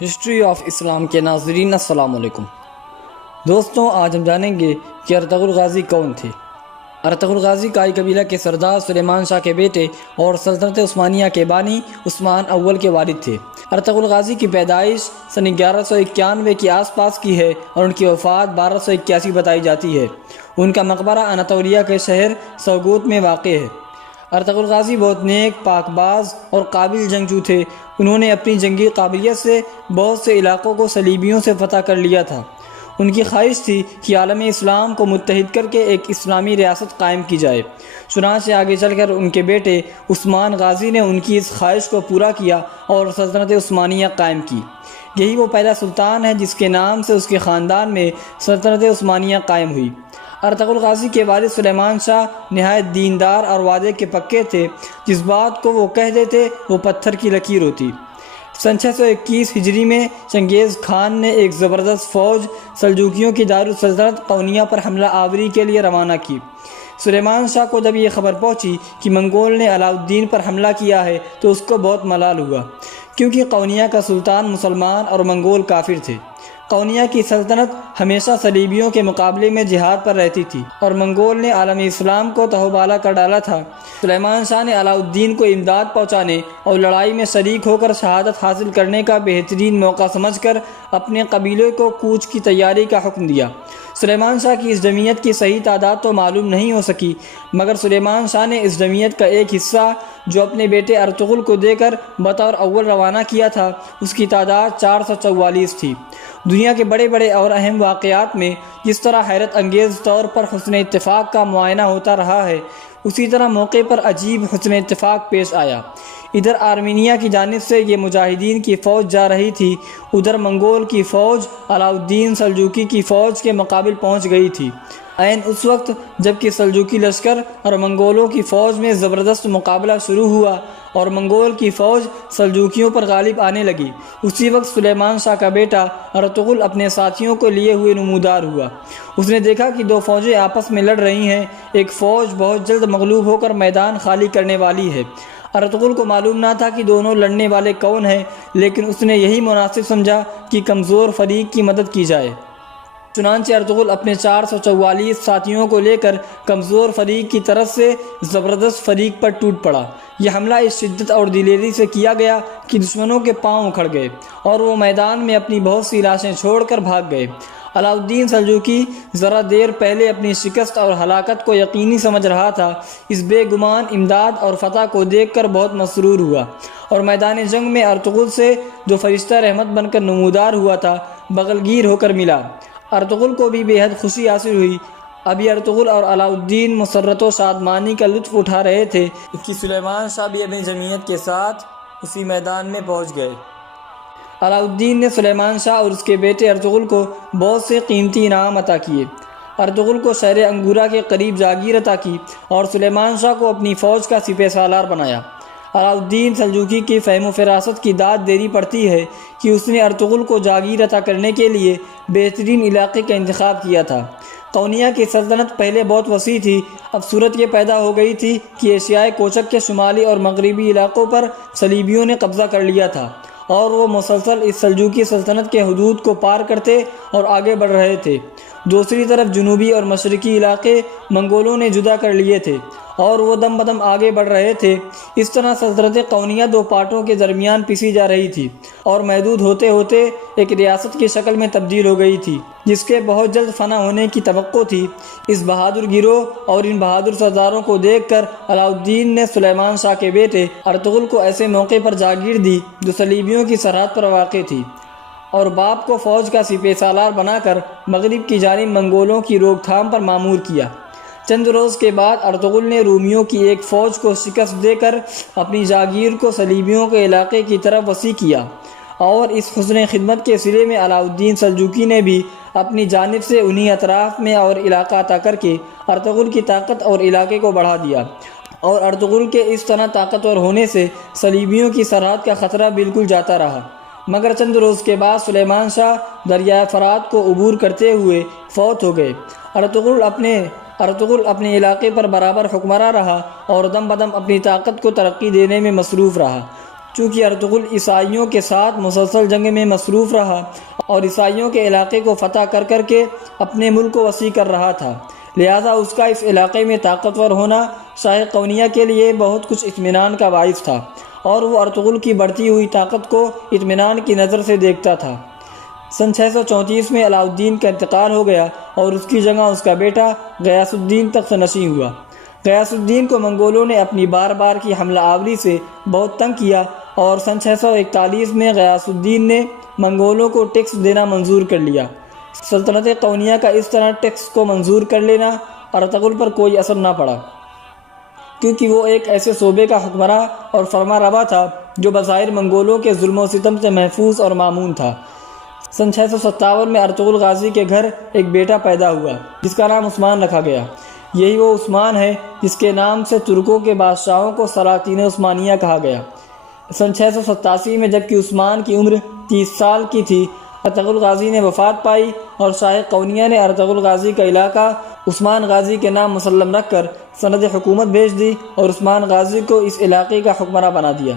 History of اسلام کے ناظرین السلام علیکم دوستوں، آج ہم جانیں گے کہ ارطغرل غازی کون تھے۔ ارطغرل غازی کائی قبیلہ کے سردار سلیمان شاہ کے بیٹے اور سلطنت عثمانیہ کے بانی عثمان اول کے والد تھے۔ ارطغرل غازی کی پیدائش سن 1191 کے آس پاس کی ہے اور ان کی وفات 1281 بتائی جاتی ہے۔ ان کا مقبرہ اناطولیہ کے شہر سوگوت میں واقع ہے۔ ارطغرل غازی بہت نیک، پاک باز اور قابل جنگجو تھے۔ انہوں نے اپنی جنگی قابلیت سے بہت سے علاقوں کو صلیبیوں سے فتح کر لیا تھا۔ ان کی خواہش تھی کہ عالم اسلام کو متحد کر کے ایک اسلامی ریاست قائم کی جائے۔ چنانچہ آگے چل کر ان کے بیٹے عثمان غازی نے ان کی اس خواہش کو پورا کیا اور سلطنت عثمانیہ قائم کی۔ یہی وہ پہلا سلطان ہے جس کے نام سے اس کے خاندان میں سلطنت عثمانیہ قائم ہوئی۔ ارطغرل غازی کے والد سلیمان شاہ نہایت دیندار اور وعدے کے پکے تھے۔ جس بات کو وہ کہہ دیتے وہ پتھر کی لکیر ہوتی۔ سن 621 ہجری میں چنگیز خان نے ایک زبردست فوج سلجوکیوں کی دارالسلطنت قونیہ پر حملہ آوری کے لیے روانہ کی۔ سلیمان شاہ کو جب یہ خبر پہنچی کہ منگول نے علاء الدین پر حملہ کیا ہے تو اس کو بہت ملال ہوا، کیونکہ قونیہ کا سلطان مسلمان اور منگول کافر تھے۔ قونیہ کی سلطنت ہمیشہ صلیبیوں کے مقابلے میں جہاد پر رہتی تھی اور منگول نے عالم اسلام کو تہوبالا کر ڈالا تھا۔ سلیمان شاہ نے علاء الدین کو امداد پہنچانے اور لڑائی میں شریک ہو کر شہادت حاصل کرنے کا بہترین موقع سمجھ کر اپنے قبیلے کو کوچ کی تیاری کا حکم دیا۔ سلیمان شاہ کی اس جمعیت کی صحیح تعداد تو معلوم نہیں ہو سکی، مگر سلیمان شاہ نے اس جمعیت کا ایک حصہ جو اپنے بیٹے ارطغرل کو دے کر بطور اول روانہ کیا تھا، اس کی تعداد 444 تھی۔ دنیا کے بڑے بڑے اور اہم واقعات میں جس طرح حیرت انگیز طور پر حسن اتفاق کا معائنہ ہوتا رہا ہے، اسی طرح موقع پر عجیب حسن اتفاق پیش آیا۔ ادھر آرمینیا کی جانب سے یہ مجاہدین کی فوج جا رہی تھی، ادھر منگول کی فوج علاء الدین سلجوقی کی فوج کے مقابل پہنچ گئی تھی۔ عین اس وقت جب کہ سلجوقی لشکر اور منگولوں کی فوج میں زبردست مقابلہ شروع ہوا اور منگول کی فوج سلجوقیوں پر غالب آنے لگی، اسی وقت سلیمان شاہ کا بیٹا ارطغرل اپنے ساتھیوں کو لیے ہوئے نمودار ہوا۔ اس نے دیکھا کہ دو فوجیں آپس میں لڑ رہی ہیں، ایک فوج بہت جلد مغلوب ہو کر میدان خالی کرنے والی ہے۔ ارطغرل کو معلوم نہ تھا کہ دونوں لڑنے والے کون ہیں، لیکن اس نے یہی مناسب سمجھا کہ کمزور فریق کی مدد کی جائے۔ چنانچہ ارطغرل اپنے 444 ساتھیوں کو لے کر کمزور فریق کی طرف سے زبردست فریق پر ٹوٹ پڑا۔ یہ حملہ اس شدت اور دلیری سے کیا گیا کہ دشمنوں کے پاؤں اکھڑ گئے اور وہ میدان میں اپنی بہت سی لاشیں چھوڑ کر بھاگ گئے۔ علاء الدین سلجوقی ذرا دیر پہلے اپنی شکست اور ہلاکت کو یقینی سمجھ رہا تھا۔ اس بے گمان امداد اور فتح کو دیکھ کر بہت مسرور ہوا اور میدان جنگ میں ارطغرل سے جو فرشتہ رحمت بن کر نمودار ہوا تھا بغل گیر ہو کر ملا۔ ارطغرل کو بھی بے حد خوشی حاصل ہوئی۔ ابھی ارطغرل اور علاء الدین مسرت و شادمانی کا لطف اٹھا رہے تھے کہ سلیمان شاہ بھی اپنی جمعیت کے ساتھ اسی میدان میں پہنچ گئے۔ علاء الدین نے سلیمان شاہ اور اس کے بیٹے ارطغرل کو بہت سے قیمتی انعام عطا کیے۔ ارطغرل کو شہر انگورا کے قریب جاگیر عطا کی اور سلیمان شاہ کو اپنی فوج کا سپہ سالار بنایا۔ علاء الدین سلجوقی کی فہم و فراست کی داد دینی پڑتی ہے کہ اس نے ارطغرل کو جاگیر عطا کرنے کے لیے بہترین علاقے کا انتخاب کیا تھا۔ قونیہ کی سلطنت پہلے بہت وسیع تھی، اب صورت یہ پیدا ہو گئی تھی کہ ایشیائے کوچک کے شمالی اور مغربی علاقوں پر صلیبیوں نے قبضہ کر لیا تھا اور وہ مسلسل اس سلجوقی سلطنت کے حدود کو پار کرتے اور آگے بڑھ رہے تھے۔ دوسری طرف جنوبی اور مشرقی علاقے منگولوں نے جدا کر لیے تھے اور وہ دم بدم آگے بڑھ رہے تھے۔ اس طرح سلطنت قونیہ دو پارٹوں کے درمیان پسی جا رہی تھی اور محدود ہوتے ہوتے ایک ریاست کی شکل میں تبدیل ہو گئی تھی جس کے بہت جلد فنا ہونے کی توقع تھی۔ اس بہادر گروہ اور ان بہادر سرداروں کو دیکھ کر علاء الدین نے سلیمان شاہ کے بیٹے ارطغرل کو ایسے موقع پر جاگیر دی جو صلیبیوں کی سرحد پر واقع تھی اور باپ کو فوج کا سپہ سالار بنا کر مغرب کی جانب منگولوں کی روک تھام پر مامور کیا۔ چند روز کے بعد ارطغرل نے رومیوں کی ایک فوج کو شکست دے کر اپنی جاگیر کو صلیبیوں کے علاقے کی طرف وسیع کیا اور اس حسن خدمت کے صلے میں علاء الدین سلجوقی نے بھی اپنی جانب سے انہی اطراف میں اور علاقہ عطا کر کے ارطغرل کی طاقت اور علاقے کو بڑھا دیا اور ارطغرل کے اس طرح طاقتور ہونے سے صلیبیوں کی سرحد کا خطرہ بالکل جاتا رہا۔ مگر چند روز کے بعد سلیمان شاہ دریائے فرات کو عبور کرتے ہوئے فوت ہو گئے۔ ارطغرل اپنے علاقے پر برابر حکمراں رہا اور دم بدم اپنی طاقت کو ترقی دینے میں مصروف رہا۔ چونکہ ارطغرل عیسائیوں کے ساتھ مسلسل جنگ میں مصروف رہا اور عیسائیوں کے علاقے کو فتح کر کر کے اپنے ملک کو وسیع کر رہا تھا، لہذا اس کا اس علاقے میں طاقتور ہونا شاہ قونیہ کے لیے بہت کچھ اطمینان کا باعث تھا، اور وہ ارطغرل کی بڑھتی ہوئی طاقت کو اطمینان کی نظر سے دیکھتا تھا۔ سن 634 میں علاء الدین کا انتقال ہو گیا اور اس کی جگہ اس کا بیٹا غیاث الدین تخت نشین ہوا۔ غیاث الدین کو منگولوں نے اپنی بار بار کی حملہ آوری سے بہت تنگ کیا اور سن 641 میں غیاث الدین نے منگولوں کو ٹیکس دینا منظور کر لیا۔ سلطنت قونیہ کا اس طرح ٹیکس کو منظور کر لینا ارطغرل پر کوئی اثر نہ پڑا، کیونکہ وہ ایک ایسے صوبے کا حکمراں اور فرما روا تھا جو بظاہر منگولوں کے ظلم و ستم سے محفوظ اور مامون تھا۔ سن 657 میں ارطغرل غازی کے گھر ایک بیٹا پیدا ہوا جس کا نام عثمان رکھا گیا۔ یہی وہ عثمان ہے جس کے نام سے ترکوں کے بادشاہوں کو سلاطین عثمانیہ کہا گیا۔ سن 687 میں جبکہ عثمان کی عمر 30 سال کی تھی، ارطغرل غازی نے وفات پائی اور شاہ قونیہ نے ارطغرل غازی کا علاقہ عثمان غازی کے نام مسلم رکھ کر سند حکومت بھیج دی اور عثمان غازی کو اس علاقے کا حکمراں بنا دیا۔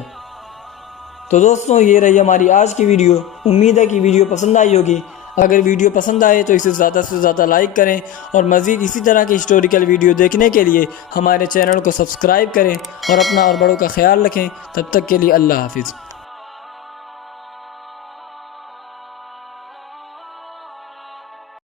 تو دوستوں، یہ رہی ہماری آج کی ویڈیو۔ امید ہے کہ ویڈیو پسند آئی ہوگی۔ اگر ویڈیو پسند آئے تو اسے زیادہ سے زیادہ لائک کریں اور مزید اسی طرح کی ہسٹوریکل ویڈیو دیکھنے کے لیے ہمارے چینل کو سبسکرائب کریں اور اپنا اور بڑوں کا خیال رکھیں۔ تب تک کے لیے اللہ حافظ۔